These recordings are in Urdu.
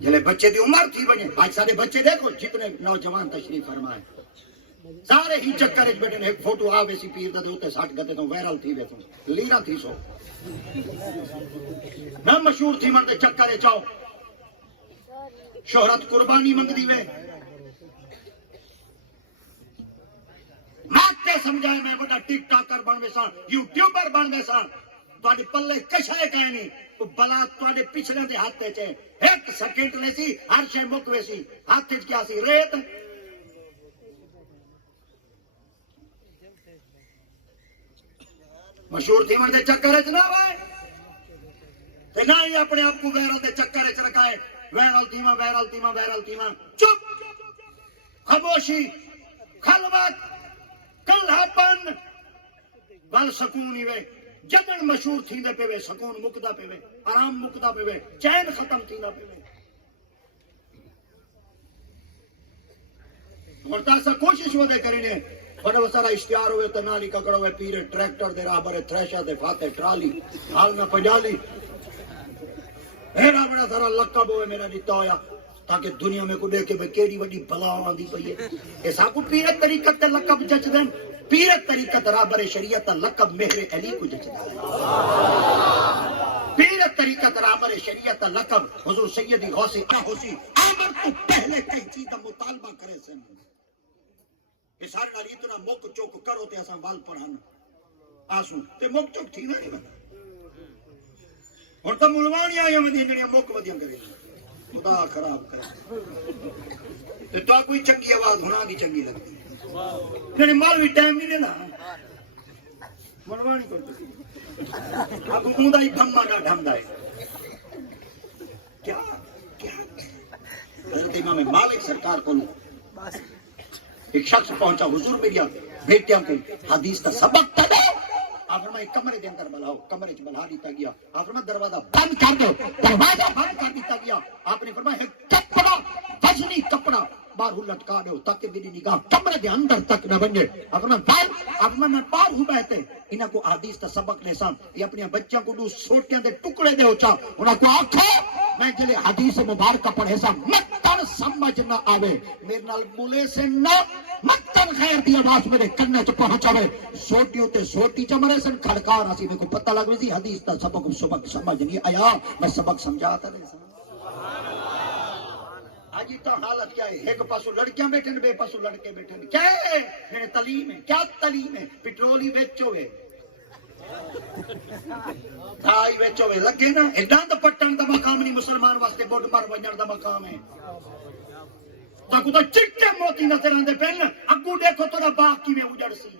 جلے بچے دی عمر تھی بنے آج سارے بچے دیکھو جتنے نوجوان تشریف فرمائے سارے ہی چکر ایک بیٹے نے ایک فوٹو آوے سی پیر دا دے ہوتے 60 گتے تو وائرل تھی وے تو لیرا تھی سو نہ مشہور تھی من دے چکر چاؤ شہرت قربانی منگ دی وے ماتے سمجھائے میں بڑا ٹک ٹاکر بن ویسان یوٹیوبر بن ویسان تواڈے پلے کشائے کہیں نہیں تو بلا تواڈے پچھلے دے ہاتھے چے ایک سیکنڈ لے سی ہر شے مک ویسی ہاتھ وچ کیا سی ریت مشہور تھی من دے چکر وچ نہ وے تے نہ ہی اپنے آپ کو وائرل دے چکر وچ رکھائے وائرل تھیما چپ خاموشی خلوت کلھا پن بل سکون ہی وے جدن مشہور تھی دے پہ وے سکون مکدا پہ وے آرام مکدا پہ وے چین ختم تھی نہ پہ وے اور تاسا کوشش وہ دے کرنے بڑا سارا اشتہار ہوئے تو نالی ککڑ ہوئے پیرے ٹریکٹر دے راہ برے تھریشر دے فاتح ٹرالی حال نہ پجالی میرا بڑا سارا لقب ہوئے میرا دیتا ہویا تاکہ دنیا میں کو دیکھے بھئی کیڑی وڈی بلا آندی پئی ہے ایسا کو پیرے طریقت تے لقب جچ دیں پیرے طریقت راہ برے شریعت لقب مہر علی کو جچ دیں پیرے طریقت راہ برے شریعت لقب حضور سیدی غوثی حسین عمر تو پہلے کئی چیز کا مطالبہ کرے سے یہ سارے نال اتنا موک چوک کرو تے اساں وال پڑھانا آسوں تے موک چوک تھی نہ نہیں بتا اور تو ملوانی آئی ہم دیں جنہیں موک ودیاں کریں خدا خراب کرے تو کوئی چنگی آواز ہونا دی چنگی لگتی جنہیں مال بھی ٹائم نہیں دینا ملوانی کرتے اب مودا ہی دھمہ نہ ڈھمدا ہے کیا حضرت امام مالک سرکار کو ایک شخص پہنچا حضور میری بیٹیاں کو حدیث کا سبق تا دو آپ فرمائے کمرے دے اندر بلاؤ کمرے چ بلا دیتا گیا آپ فرمائے دروازہ بند کر دو دروازہ بند کر دیتا گیا آپ نے فرمایا کپڑا وزنی کپڑا باہر لٹکا دو تاکہ میری نگاہ کمرے دے اندر تک نہ بن جائے آپ فرمایا میں باہر ہوں بیٹھے انہاں کو حدیث کا سبق نے سان یہ اپنے بچوں کو دو سوٹیاں دے ٹکڑے دے ہوچا انہاں کو آکھو میں جلے حدیث مبارکہ پڑھے سا متن سمجھ نہ آوے میرے نال بولے سے نہ متن خیر دی آواز میرے کنے چ پہنچاوے سوٹیوں تے سوٹی چ مرے سن کھڑکا رہا سی میرے کو پتہ لگ رہی حدیث دا سبق سمجھ نہیں آیا میں سبق سمجھاتا نہیں آج تو حالت کیا ہے ایک پاسو لڑکیاں بیٹھے بے پاسو لڑکے بیٹھے کیا ہے میرے تعلیم ہے کیا تعلیم ہے پٹرول ہی بیچو ہے دھائی بیچو ہے لگے نا ایڈاں دا پٹن دا مقام نہیں مسلمان واسطے بوڈ مار ونجن دا مقام ہے تاکو تو چٹے موتی نظر آندے پہن اگو دیکھو تو دا باغ کی میں اجڑ سی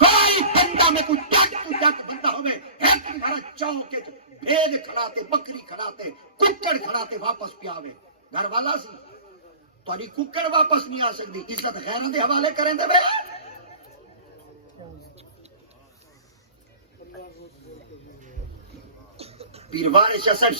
کوئی بندہ میں کوئی جٹ بندہ ہوئے ایک گھر چوکے بھیڑ کھڑاتے بکری کھڑاتے ککڑ کھڑاتے واپس پیاوے گھر والا سی تاری ککڑ واپس نہیں آ سکتی عزت غیروں دے حوالے کریں دے بے پیروار شاہ صاحب